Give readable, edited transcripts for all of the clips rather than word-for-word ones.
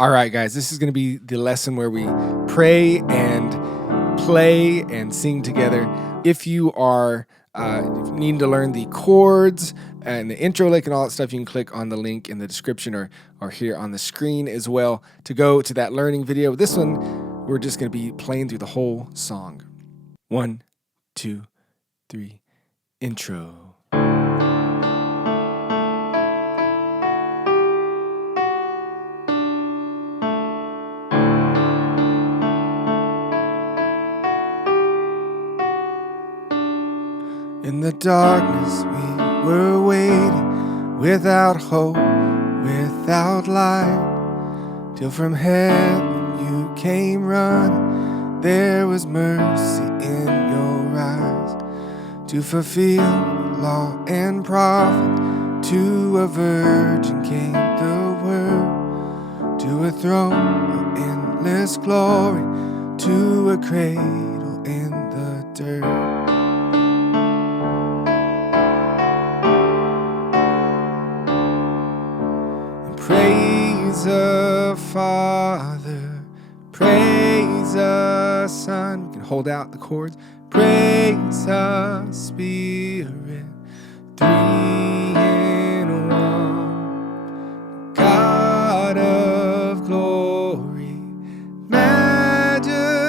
All right, guys, this is going to be the lesson where we pray and play and sing together. If you are needing to learn the chords and the intro lick and all that stuff, you can click on the link in the description or here on the screen as well to go to that learning video. This one, we're just going to be playing through the whole song. 1, 2, 3, intro. In the darkness we were waiting, without hope, without light, till from heaven you came running. There was mercy in your eyes, to fulfill law and prophet. To a virgin came the word, to a throne of endless glory, to a cradle in the dirt. Praise the Father, praise the Son. We can hold out the chords. Praise the Spirit, three in one. God of glory, majesty,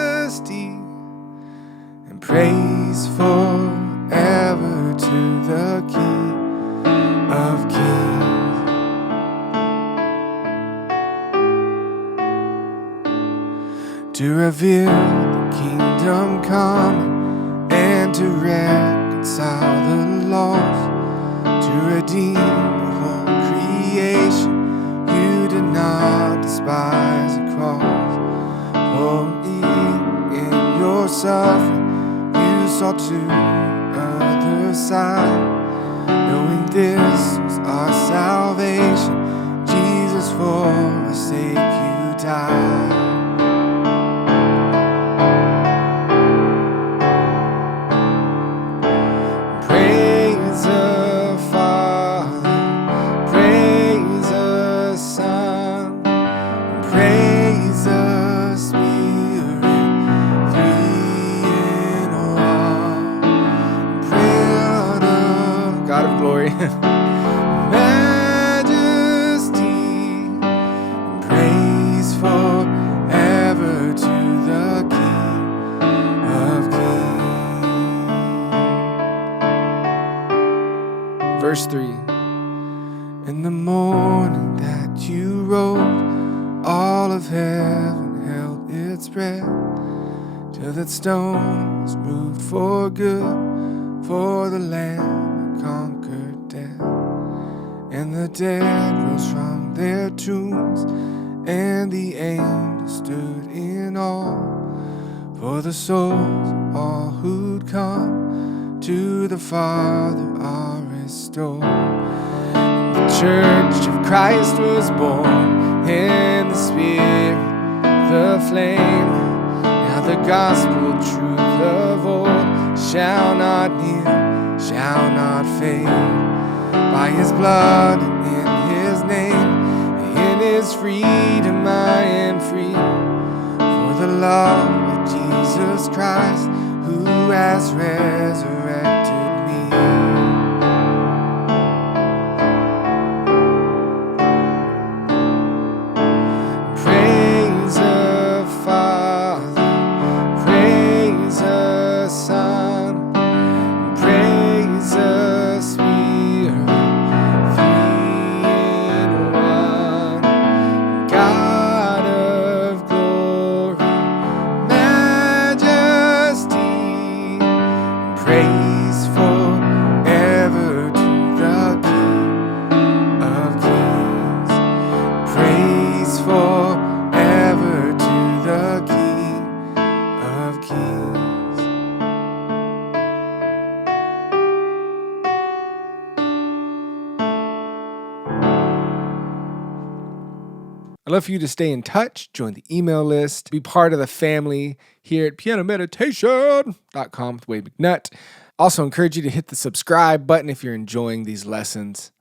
and praise forever to the King of kings. To reveal the kingdom coming, and to reconcile the lost, to redeem the whole creation. You did not despise the cross, for in your suffering you saw to the other side, knowing this was our salvation. Jesus, for our sake you died. God of glory, majesty, and praise forever to the King of kings. Verse 3. In the morning that you rose, all of heaven held its breath, till that stone was moved for good, for the Lamb conquered death. And the dead rose from their tombs, and the angels stood in awe, for the souls of all who'd come to the Father are restored. And the church of Christ was born, and the Spirit, the flame. Now the gospel truth of old shall not kneel, shall not fade. By his blood and in his name, in his freedom I am free. For the love of Jesus Christ, who has resurrected me. Praise the Father, praise the Son, praise the Spirit, three in one. God of glory, majesty, praise forever to the King of kings. Praise forever to the King of kings. I'd love for you to stay in touch, join the email list, be part of the family here at pianomeditation.com with Wade McNutt. Also encourage you to hit the subscribe button if you're enjoying these lessons.